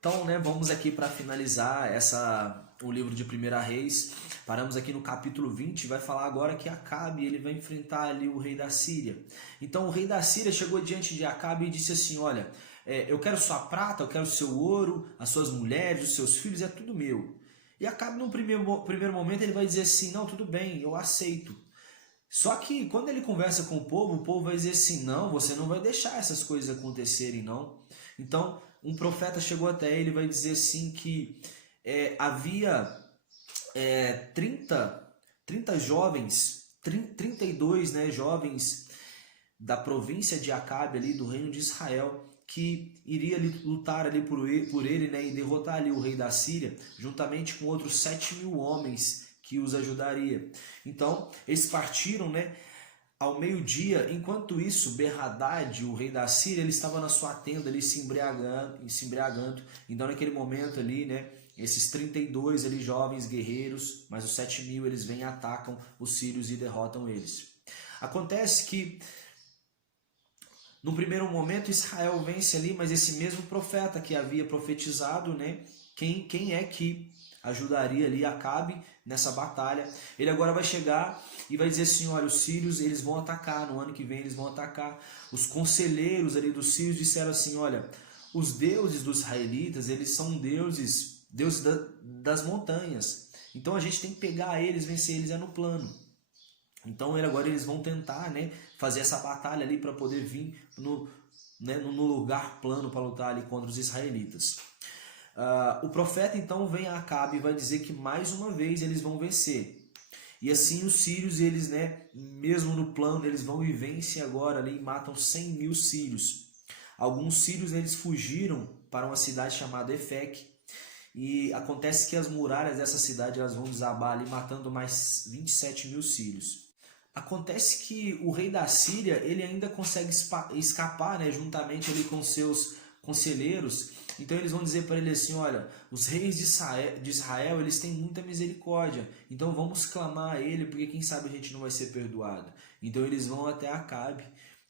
Então, né, vamos aqui para finalizar o livro de 1 Reis. Paramos aqui no capítulo 20, vai falar agora que Acabe ele vai enfrentar ali o rei da Síria. Então o rei da Síria chegou diante de Acabe e disse assim, olha, eu quero sua prata, eu quero seu ouro, as suas mulheres, os seus filhos, é tudo meu. E Acabe num primeiro momento ele vai dizer assim, não, tudo bem, eu aceito. Só que quando ele conversa com o povo vai dizer assim, não, você não vai deixar essas coisas acontecerem, não. Então, um profeta chegou até ele e vai dizer assim que havia 30 jovens, 32, né, jovens da província de Acabe, ali, do reino de Israel, que iria ali, lutar ali por ele, né, e derrotar ali o rei da Síria, juntamente com outros 7.000 homens que os ajudaria. Então, eles partiram, né, ao meio-dia. Enquanto isso, Ben-Hadad, o rei da Síria, ele estava na sua tenda ali se embriagando. Então, naquele momento ali, né, esses 32 ali, jovens guerreiros, mas os 7.000 eles vêm e atacam os sírios e derrotam eles. Acontece que no primeiro momento Israel vence ali, mas esse mesmo profeta que havia profetizado, né, quem é que ajudaria ali Acabe nessa batalha? Ele agora vai chegar e vai dizer assim, olha, os sírios eles vão atacar, no ano que vem eles vão atacar. Os conselheiros ali dos sírios disseram assim, olha, os deuses dos israelitas, eles são deuses das montanhas. Então a gente tem que pegar eles, vencer eles no plano. Então agora eles vão tentar, né, fazer essa batalha ali para poder vir no lugar plano para lutar ali contra os israelitas. O profeta então vem a Acabe e vai dizer que mais uma vez eles vão vencer. E assim os sírios, eles, né, mesmo no plano, eles vão e vencem agora ali e matam 100.000 sírios. Alguns sírios eles fugiram para uma cidade chamada Efec. E acontece que as muralhas dessa cidade elas vão desabar ali, matando mais 27.000 sírios. Acontece que o rei da Síria ele ainda consegue escapar, né, juntamente ali com seus conselheiros. Então eles vão dizer para ele assim, olha, os reis de Israel eles têm muita misericórdia, então vamos clamar a ele, porque quem sabe a gente não vai ser perdoado. Então eles vão até Acabe.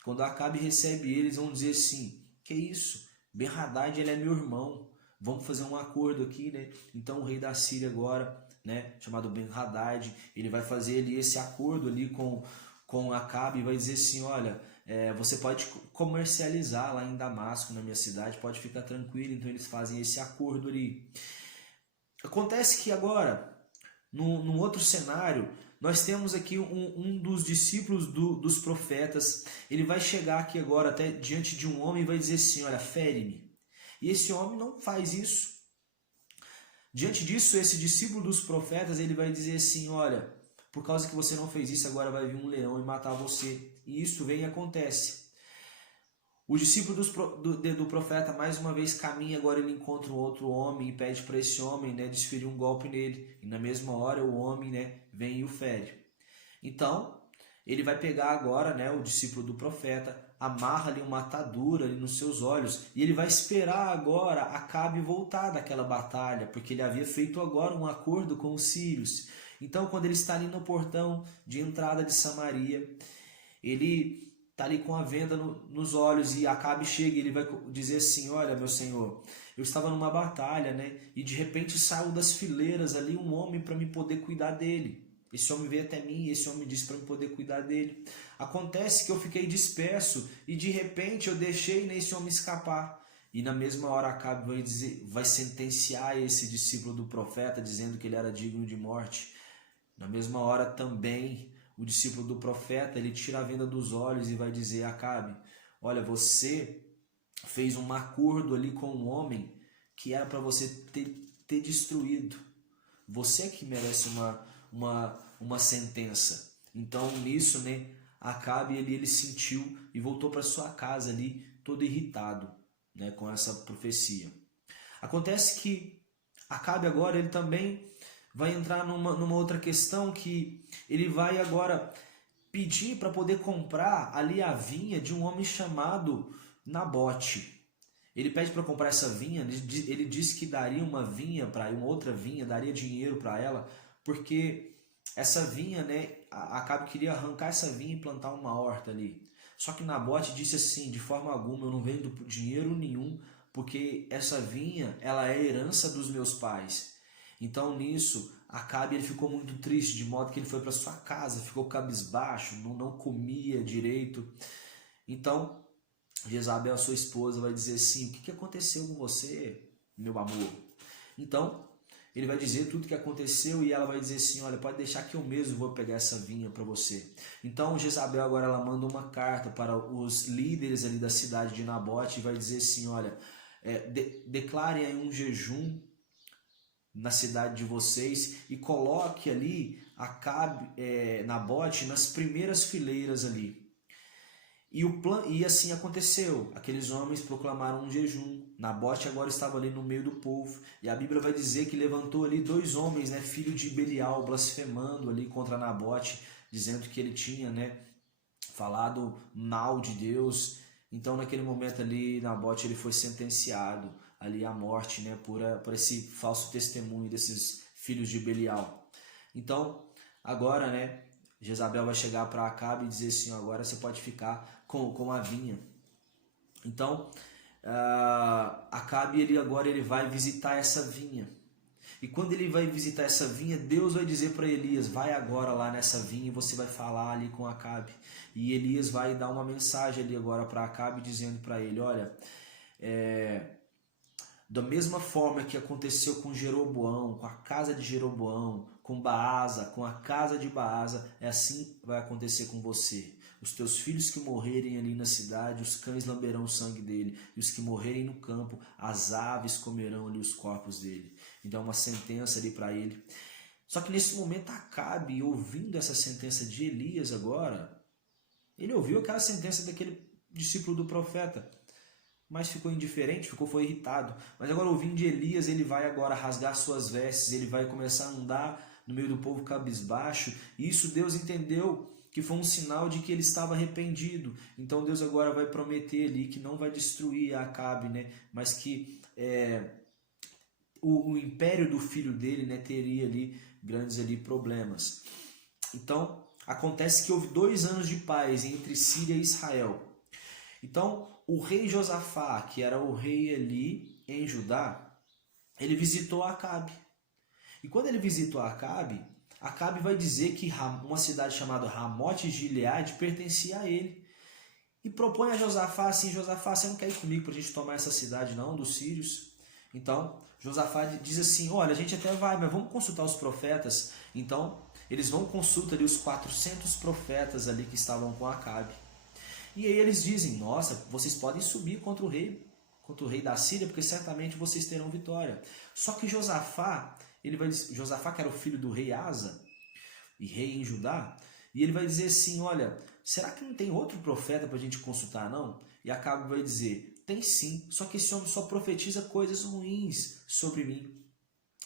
Quando Acabe recebe eles vão dizer assim, que isso? Ben-Hadad ele é meu irmão, vamos fazer um acordo aqui, né? Então o rei da Síria agora, né, chamado Ben-Hadad, ele vai fazer ali esse acordo ali com Acabe e vai dizer assim, olha, você pode comercializar lá em Damasco, na minha cidade, pode ficar tranquilo. Então eles fazem esse acordo ali. Acontece que agora, num outro cenário, nós temos aqui um dos discípulos dos profetas, ele vai chegar aqui agora até diante de um homem e vai dizer assim, olha, fere-me. E esse homem não faz isso. Diante disso, esse discípulo dos profetas, ele vai dizer assim, olha, por causa que você não fez isso, agora vai vir um leão e matar você. E isso vem e acontece. O discípulo do profeta mais uma vez caminha, agora ele encontra um outro homem e pede para esse homem, né, desferir um golpe nele. E na mesma hora o homem, né, vem e o fere. Então, ele vai pegar agora, né, o discípulo do profeta, amarra ali uma atadura ali nos seus olhos e ele vai esperar agora Acabe voltar daquela batalha, porque ele havia feito agora um acordo com os sírios. Então, quando ele está ali no portão de entrada de Samaria, ele está ali com a venda nos olhos e Acabe chega e ele vai dizer assim, olha, meu senhor, eu estava numa batalha, né, e de repente saiu das fileiras ali um homem para me poder cuidar dele. Esse homem veio até mim e esse homem disse para eu poder cuidar dele. Acontece que eu fiquei disperso e de repente eu deixei esse homem escapar. E na mesma hora Acabe vai sentenciar esse discípulo do profeta, dizendo que ele era digno de morte. Na mesma hora também o discípulo do profeta, ele tira a venda dos olhos e vai dizer a Acabe, olha, você fez um acordo ali com um homem que era para você ter destruído. Você que merece uma sentença. Então nisso, né, Acabe ele sentiu e voltou para sua casa ali todo irritado, né, com essa profecia. Acontece que Acabe agora ele também vai entrar numa outra questão, que ele vai agora pedir para poder comprar ali a vinha de um homem chamado Nabote. Ele pede para comprar essa vinha, ele disse que daria uma vinha para uma outra vinha, daria dinheiro para ela, porque essa vinha, né, Acabe queria arrancar essa vinha e plantar uma horta ali. Só que Nabote disse assim, de forma alguma, eu não vendo dinheiro nenhum porque essa vinha, ela é a herança dos meus pais. Então nisso, Acabe ele ficou muito triste, de modo que ele foi para sua casa, ficou cabisbaixo, não comia direito. Então Jezabel, sua esposa, vai dizer assim: o que aconteceu com você, meu amor? Então ele vai dizer tudo o que aconteceu e ela vai dizer assim: olha, pode deixar que eu mesmo vou pegar essa vinha para você. Então Jezabel agora ela manda uma carta para os líderes ali da cidade de Nabote e vai dizer assim: olha, declarem aí um jejum na cidade de vocês e coloque ali Nabote nas primeiras fileiras ali. E assim aconteceu. Aqueles homens proclamaram um jejum. Nabote agora estava ali no meio do povo. E a Bíblia vai dizer que levantou ali 2 homens, né, filho de Belial, blasfemando ali contra Nabote, dizendo que ele tinha, né, falado mal de Deus. Então naquele momento ali, Nabote ele foi sentenciado ali à morte, né, por esse falso testemunho desses filhos de Belial. Então agora, né, Jezabel vai chegar para Acabe e dizer assim: agora você pode ficar com a vinha. Então Acabe agora ele vai visitar essa vinha. E quando ele vai visitar essa vinha, Deus vai dizer para Elias: vai agora lá nessa vinha e você vai falar ali com Acabe. E Elias vai dar uma mensagem ali agora para Acabe, dizendo para ele: olha, da mesma forma que aconteceu com Jeroboão, com a casa de Jeroboão, com Baasa, com a casa de Baasa, assim vai acontecer com você. Os teus filhos que morrerem ali na cidade, os cães lamberão o sangue dele, e os que morrerem no campo, as aves comerão ali os corpos dele. Então uma sentença ali para ele. Só que nesse momento Acabe, ouvindo essa sentença de Elias agora, ele ouviu aquela sentença daquele discípulo do profeta, mas ficou indiferente, foi irritado. Mas agora ouvindo de Elias, ele vai agora rasgar suas vestes, ele vai começar a andar no meio do povo cabisbaixo. E isso Deus entendeu que foi um sinal de que ele estava arrependido. Então Deus agora vai prometer ali que não vai destruir Acabe, né? Mas que o império do filho dele, né, teria ali grandes ali problemas. Então acontece que houve 2 anos de paz entre Síria e Israel. Então o rei Josafá, que era o rei ali em Judá, ele visitou Acabe. E quando ele visitou Acabe, Acabe vai dizer que uma cidade chamada Ramote de Gileade pertencia a ele. E propõe a Josafá assim: Josafá, você não quer ir comigo para a gente tomar essa cidade não, dos sírios? Então Josafá diz assim: olha, a gente até vai, mas vamos consultar os profetas. Então eles vão consultar ali os 400 profetas ali que estavam com Acabe. E aí eles dizem: nossa, vocês podem subir contra o rei da Síria, porque certamente vocês terão vitória. Só que Josafá, Josafá que era o filho do rei Asa, e rei em Judá, e ele vai dizer assim: olha, será que não tem outro profeta para a gente consultar não? E Acabe vai dizer: tem sim, só que esse homem só profetiza coisas ruins sobre mim.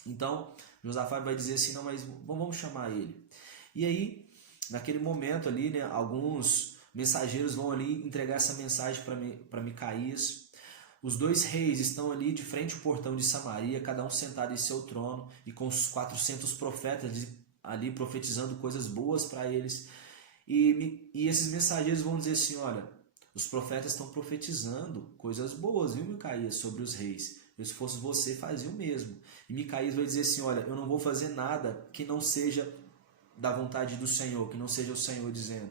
Então Josafá vai dizer assim: não, mas vamos chamar ele. E aí, naquele momento ali, né, alguns mensageiros vão ali entregar essa mensagem para Micaías. Os 2 reis estão ali de frente ao portão de Samaria, cada um sentado em seu trono, e com os 400 profetas ali profetizando coisas boas para eles. E esses mensageiros vão dizer assim: olha, os profetas estão profetizando coisas boas, viu, Micaías, sobre os reis. Eu, se fosse você, fazia o mesmo. E Micaías vai dizer assim: olha, eu não vou fazer nada que não seja da vontade do Senhor, que não seja o Senhor dizendo.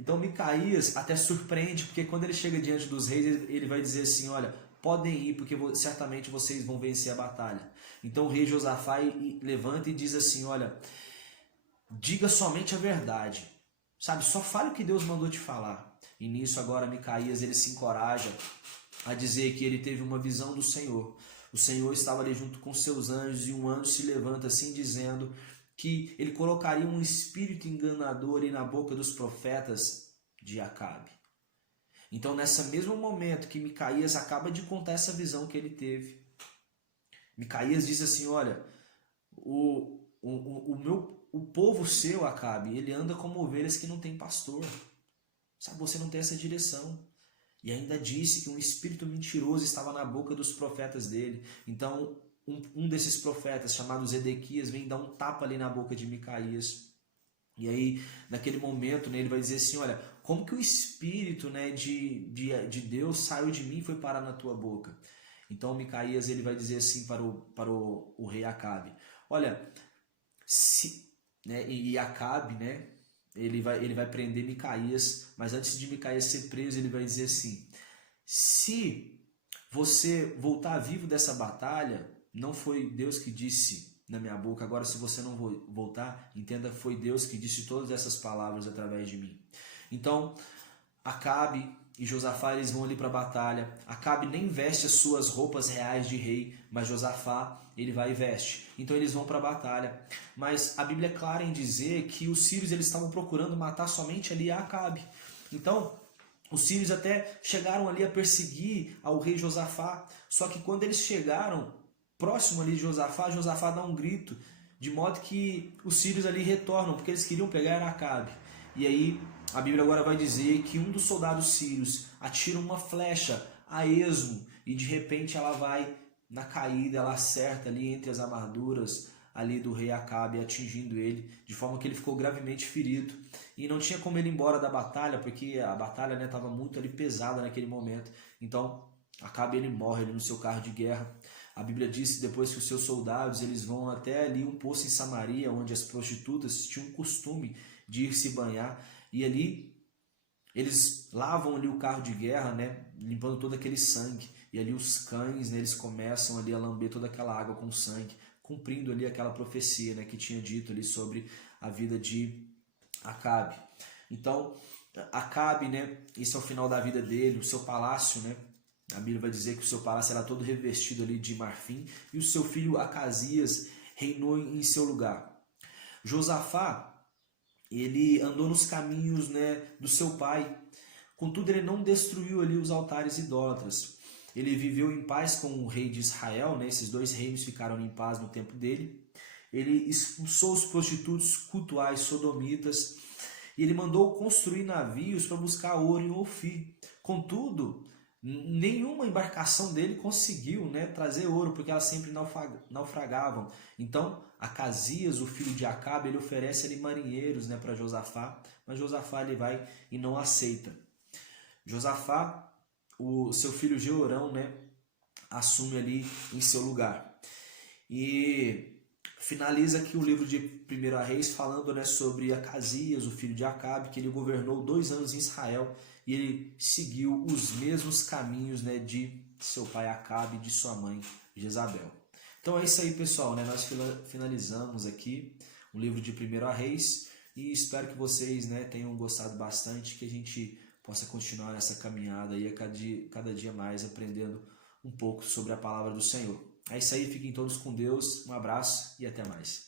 Então Micaías até surpreende, porque quando ele chega diante dos reis, ele vai dizer assim: olha, podem ir, porque certamente vocês vão vencer a batalha. Então o rei Josafá levanta e diz assim: olha, diga somente a verdade, sabe? Só fale o que Deus mandou te falar. E nisso agora Micaías ele se encoraja a dizer que ele teve uma visão do Senhor. O Senhor estava ali junto com seus anjos, e um anjo se levanta assim dizendo que ele colocaria um espírito enganador na boca dos profetas de Acabe. Então, nesse mesmo momento que Micaías acaba de contar essa visão que ele teve, Micaías diz assim: olha, o povo seu, Acabe, ele anda como ovelhas que não tem pastor. Sabe, você não tem essa direção. E ainda disse que um espírito mentiroso estava na boca dos profetas dele. Então um desses profetas, chamado Zedequias, vem dar um tapa ali na boca de Micaías. E aí, naquele momento, né, ele vai dizer assim: olha, como que o espírito, né, de Deus saiu de mim e foi parar na tua boca? Então Micaías ele vai dizer assim para o rei Acabe: olha, se, né, e Acabe, né, ele vai prender Micaías, mas antes de Micaías ser preso, ele vai dizer assim: se você voltar vivo dessa batalha, não foi Deus que disse na minha boca. Agora, se você não voltar, entenda, foi Deus que disse todas essas palavras através de mim. Então, Acabe e Josafá eles vão ali para a batalha. Acabe nem veste as suas roupas reais de rei, mas Josafá ele vai e veste. Então eles vão para a batalha. Mas a Bíblia é clara em dizer que os sírios eles estavam procurando matar somente ali a Acabe. Então os sírios até chegaram ali a perseguir ao rei Josafá. Só que quando eles chegaram próximo ali de Josafá, Josafá dá um grito, de modo que os sírios ali retornam, porque eles queriam pegar Acabe. E aí a Bíblia agora vai dizer que um dos soldados sírios atira uma flecha a esmo e de repente ela vai na caída, ela acerta ali entre as armaduras ali do rei Acabe, atingindo ele, de forma que ele ficou gravemente ferido. E não tinha como ele ir embora da batalha, porque a batalha estava muito ali pesada naquele momento. Então Acabe ele morre ali no seu carro de guerra. A Bíblia diz que depois que os seus soldados eles vão até ali um poço em Samaria, onde as prostitutas tinham o costume de ir se banhar, e ali eles lavam ali o carro de guerra, né, limpando todo aquele sangue, e ali os cães, né, eles começam ali a lamber toda aquela água com sangue, cumprindo ali aquela profecia, né, que tinha dito ali sobre a vida de Acabe. Então, Acabe, né, esse é o final da vida dele, o seu palácio, né, a Bíblia vai dizer que o seu palácio era todo revestido ali de marfim, e o seu filho Acasias reinou em seu lugar. Josafá, ele andou nos caminhos, né, do seu pai. Contudo, ele não destruiu ali os altares idólatras. Ele viveu em paz com o rei de Israel, né? Esses dois reinos ficaram em paz no tempo dele. Ele expulsou os prostitutos cultuais sodomitas e ele mandou construir navios para buscar ouro em Ofir. Contudo, nenhuma embarcação dele conseguiu, né, trazer ouro, porque elas sempre naufragavam. Então Acasias, o filho de Acabe, ele oferece ali marinheiros, né, para Josafá, mas Josafá ele vai e não aceita. Josafá, o seu filho Jeorão, né, assume ali em seu lugar. E finaliza aqui o livro de 1 Reis falando, né, sobre Acasias, o filho de Acabe, que ele governou 2 anos em Israel e ele seguiu os mesmos caminhos, né, de seu pai Acabe e de sua mãe Jezabel. Então é isso aí, pessoal, né? Nós finalizamos aqui o livro de 1 Reis e espero que vocês, né, tenham gostado bastante, que a gente possa continuar essa caminhada aí cada dia mais aprendendo um pouco sobre a palavra do Senhor. É isso aí, fiquem todos com Deus, um abraço e até mais.